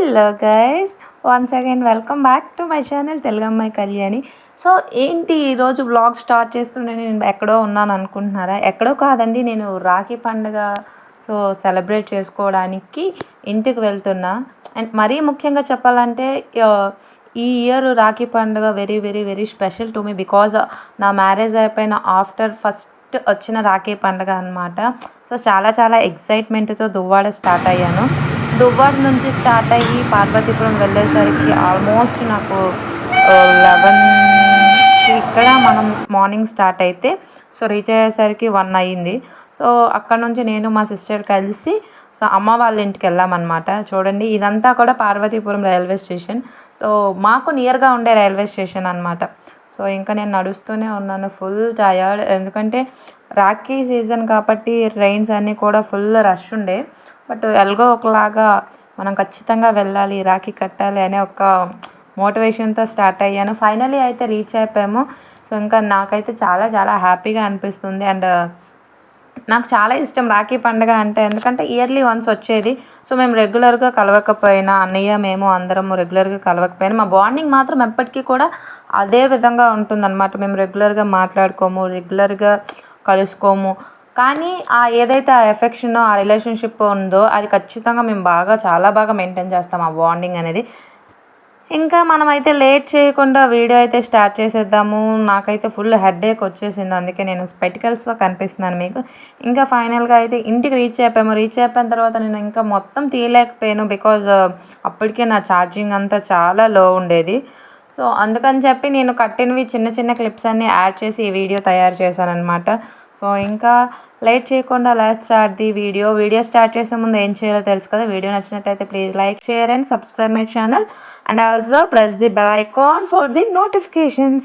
Hello guys, once again welcome back to my channel Telugammayi Kalyani. So ఏంటి ఈరోజు vlog start చేస్తుంటే నేను ఎక్కడో ఉన్నాను అనుకుంటున్నారా? ఎక్కడో కాదండి, నేను రాఖీ పండుగ సెలబ్రేట్ చేసుకోవడానికి ఇంటికి వెళ్తున్నా. అండ్ మరీ ముఖ్యంగా చెప్పాలంటే ఈ ఇయర్ రాఖీ పండుగ very very very special to me, because నా మ్యారేజ్ అయిపోయిన ఆఫ్టర్ ఫస్ట్ వచ్చిన రాఖీ పండుగ అనమాట. సో చాలా చాలా ఎక్సైట్మెంట్తో దువ్వాడ స్టార్ట్ అయ్యాను. దువ్వాడ నుంచి స్టార్ట్ అయ్యి పార్వతీపురం వెళ్ళేసరికి ఆల్మోస్ట్ నాకు 11కి ఇక్కడ మనం మార్నింగ్ స్టార్ట్ అయితే రీచ్ అయ్యేసరికి 1 అయ్యింది. సో అక్కడ నుంచి నేను మా సిస్టర్ కలిసి అమ్మ వాళ్ళ ఇంటికి వెళ్ళామన్నమాట. చూడండి, ఇదంతా కూడా పార్వతీపురం రైల్వే స్టేషన్. సో మాకు నియర్గా ఉండే రైల్వే స్టేషన్ అనమాట. సో ఇంకా నేను నడుస్తూనే ఉన్నాను, ఫుల్ టయర్డ్. ఎందుకంటే రాఖీ సీజన్ కాబట్టి ట్రైన్స్ అన్నీ కూడా ఫుల్ రష్ ఉండే. బట్ ఎలాగో ఒకలాగా మనం ఖచ్చితంగా వెళ్ళాలి, రాఖీ కట్టాలి అనే ఒక మోటివేషన్తో స్టార్ట్ అయ్యాను. ఫైనలీ అయితే రీచ్ అయిపోయాము. సో ఇంకా నాకైతే చాలా చాలా హ్యాపీగా అనిపిస్తుంది. అండ్ నాకు చాలా ఇష్టం రాఖీ పండుగ అంటే, ఎందుకంటే ఇయర్లీ వన్స్ వచ్చేది. సో మేము రెగ్యులర్గా కలవకపోయినా, అన్నయ్య మేము అందరము రెగ్యులర్గా కలవకపోయినా మా బాండింగ్ మాత్రం ఎప్పటికీ కూడా అదే విధంగా ఉంటుందన్నమాట. మేము రెగ్యులర్గా మాట్లాడుకోము, రెగ్యులర్గా కలుసుకోము, కానీ ఏదైతే ఆ ఎఫెక్షన్, ఆ రిలేషన్షిప్ ఉందో అది ఖచ్చితంగా మేము చాలా బాగా మెయింటైన్ చేస్తాం ఆ బాండింగ్ అనేది. ఇంకా మనమైతే లేట్ చేయకుండా వీడియో అయితే స్టార్ట్ చేసేద్దాము. నాకైతే ఫుల్ హెడేక్ వచ్చేసింది, అందుకే నేను స్పెటికల్స్తో కనిపిస్తున్నాను మీకు. ఇంకా ఫైనల్గా అయితే ఇంటికి రీచ్ అయిపోయాము. రీచ్ అయిపోయిన తర్వాత నేను ఇంకా మొత్తం తీయలేకపోయాను, బికాజ్ అప్పటికే నా ఛార్జింగ్ అంతా చాలా లో ఉండేది. సో అందుకని చెప్పి నేను కట్టినవి చిన్న చిన్న క్లిప్స్ అన్నీ యాడ్ చేసి ఈ వీడియో తయారు చేశాను అనమాట. సో ఇంకా లేట్ చేయకుండా let's start the video. Video start చేసే ముందు ఏం చేయాలో తెలుసు కదా. వీడియో నచ్చినట్టయితే please like, share and subscribe my channel, and also press the bell icon for the notifications.